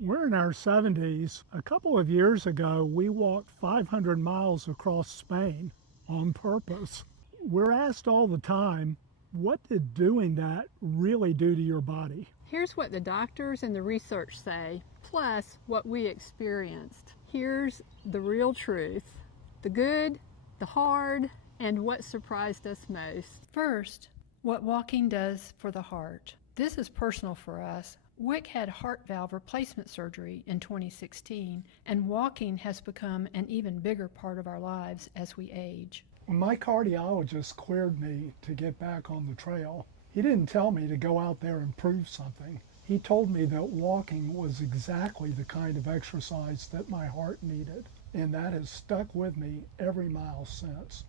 We're in our 70s. A couple of years ago, we walked 500 miles across Spain on purpose. We're asked all the time, what did doing that really do to your body? Here's what the doctors and the research say, plus what we experienced. Here's the real truth, the good, the hard, and what surprised us most. First, what walking does for the heart. This is personal for us. Wick had heart valve replacement surgery in 2016, and walking has become an even bigger part of our lives as we age. When my cardiologist cleared me to get back on the trail, he didn't tell me to go out there and prove something. He told me that walking was exactly the kind of exercise that my heart needed, and that has stuck with me every mile since.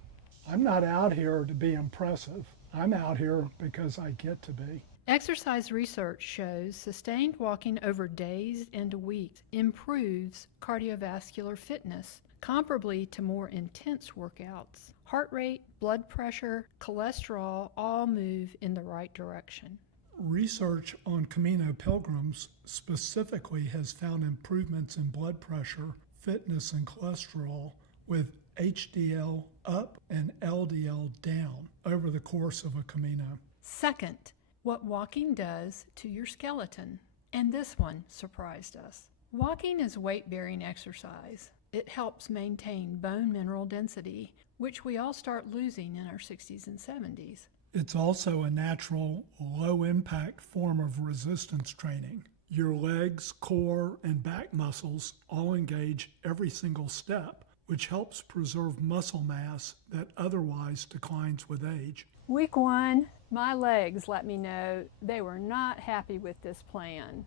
I'm not out here to be impressive. I'm out here because I get to be. Exercise research shows sustained walking over days and weeks improves cardiovascular fitness, comparably to more intense workouts. Heart rate, blood pressure, cholesterol all move in the right direction. Research on Camino pilgrims specifically has found improvements in blood pressure, fitness, and cholesterol with HDL up and LDL down over the course of a Camino. Second, what walking does to your skeleton. And this one surprised us. Walking is weight-bearing exercise. It helps maintain bone mineral density, which we all start losing in our 60s and 70s. It's also a natural, low-impact form of resistance training. Your legs, core, and back muscles all engage every single step, which helps preserve muscle mass that otherwise declines with age. Week 1, my legs let me know they were not happy with this plan.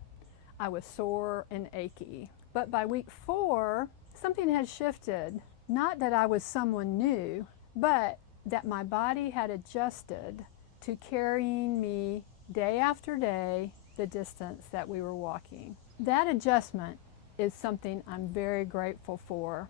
I was sore and achy. But by week 4, something had shifted. Not that I was someone new, but that my body had adjusted to carrying me day after day the distance that we were walking. That adjustment is something I'm very grateful for,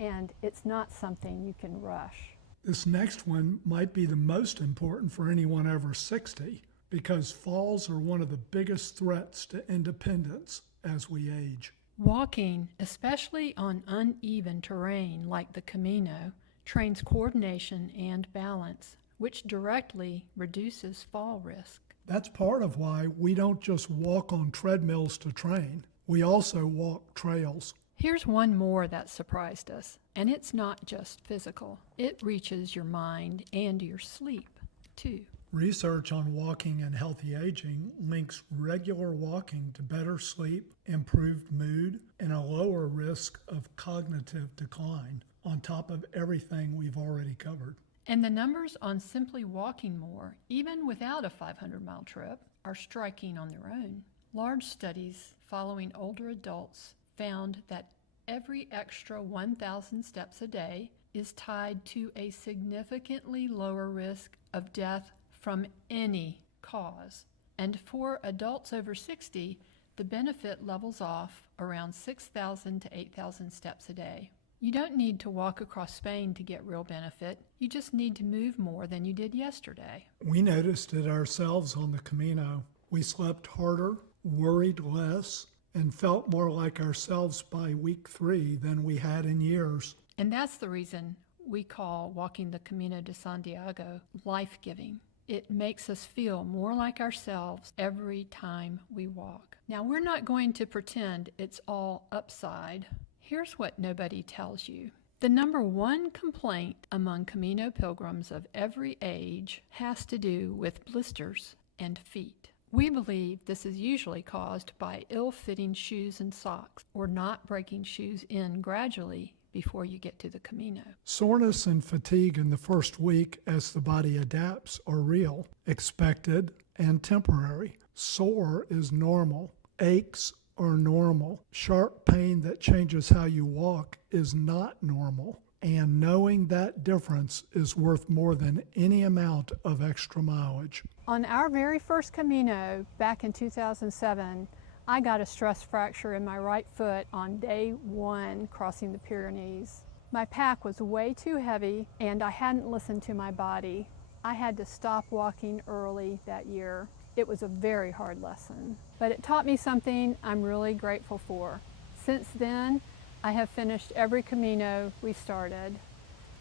and it's not something you can rush. This next one might be the most important for anyone over 60 because falls are one of the biggest threats to independence as we age. Walking, especially on uneven terrain like the Camino, trains coordination and balance, which directly reduces fall risk. That's part of why we don't just walk on treadmills to train. We also walk trails. Here's one more that surprised us, and it's not just physical. It reaches your mind and your sleep, too. Research on walking and healthy aging links regular walking to better sleep, improved mood, and a lower risk of cognitive decline, on top of everything we've already covered. And the numbers on simply walking more, even without a 500-mile trip, are striking on their own. Large studies following older adults found that every extra 1,000 steps a day is tied to a significantly lower risk of death from any cause. And for adults over 60, the benefit levels off around 6,000 to 8,000 steps a day. You don't need to walk across Spain to get real benefit. You just need to move more than you did yesterday. We noticed it ourselves on the Camino. We slept harder, worried less, and felt more like ourselves by week 3 than we had in years. And that's the reason we call walking the Camino de Santiago life-giving. It makes us feel more like ourselves every time we walk. Now, we're not going to pretend it's all upside. Here's what nobody tells you. The number one complaint among Camino pilgrims of every age has to do with blisters and feet. We believe this is usually caused by ill-fitting shoes and socks, or not breaking shoes in gradually before you get to the Camino. Soreness and fatigue in the first week as the body adapts are real, expected, and temporary. Sore is normal. Aches are normal. Sharp pain that changes how you walk is not normal. And knowing that difference is worth more than any amount of extra mileage. On our very first Camino back in 2007, I got a stress fracture in my right foot on day 1 crossing the Pyrenees. My pack was way too heavy and I hadn't listened to my body. I had to stop walking early that year. It was a very hard lesson, but it taught me something I'm really grateful for. Since then, I have finished every Camino we started,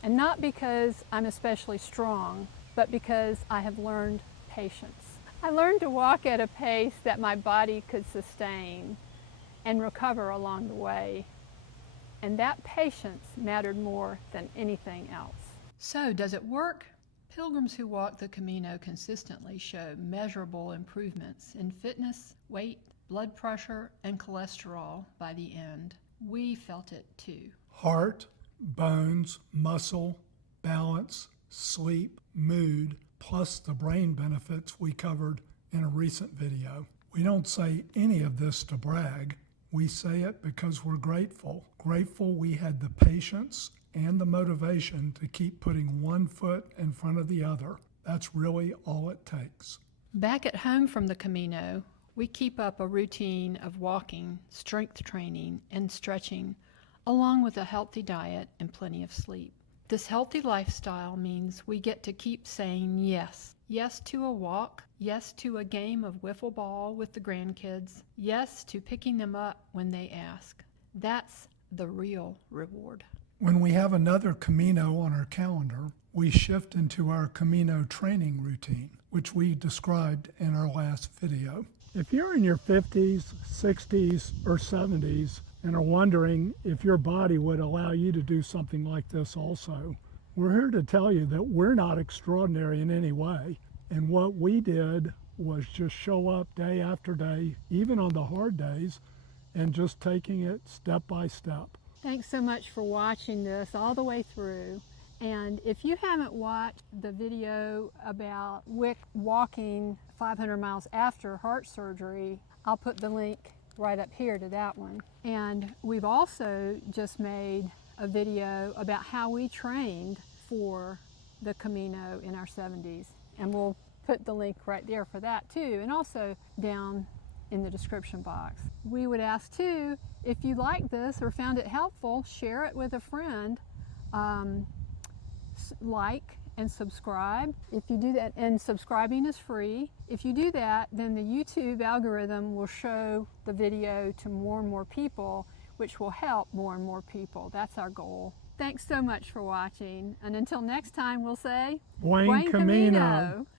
and not because I'm especially strong, but because I have learned patience. I learned to walk at a pace that my body could sustain and recover along the way, and that patience mattered more than anything else. So, does it work? Pilgrims who walk the Camino consistently show measurable improvements in fitness, weight, blood pressure, and cholesterol by the end. We felt it too. Heart, bones, muscle, balance, sleep, mood, plus the brain benefits we covered in a recent video. We don't say any of this to brag. We say it because we're grateful. Grateful we had the patience and the motivation to keep putting one foot in front of the other. That's really all it takes. Back at home from the Camino, we keep up a routine of walking, strength training, and stretching, along with a healthy diet and plenty of sleep. This healthy lifestyle means we get to keep saying yes. Yes to a walk, yes to a game of wiffle ball with the grandkids, yes to picking them up when they ask. That's the real reward. When we have another Camino on our calendar, we shift into our Camino training routine, which we described in our last video. If you're in your 50s, 60s, or 70s and are wondering if your body would allow you to do something like this also, we're here to tell you that we're not extraordinary in any way. And what we did was just show up day after day, even on the hard days, and just taking it step by step. Thanks so much for watching this all the way through. And if you haven't watched the video about Wick walking 500 miles after heart surgery, I'll put the link right up here to that one. And we've also just made a video about how we trained for the Camino in our 70s. And we'll put the link right there for that too, and also down in the description box. We would ask too, if you like this or found it helpful, share it with a friend. Like and subscribe. If you do that, and subscribing is free. If you do that, then the YouTube algorithm will show the video to more and more people, which will help more and more people. That's our goal. Thanks so much for watching, and until next time, we'll say, Buen Camino.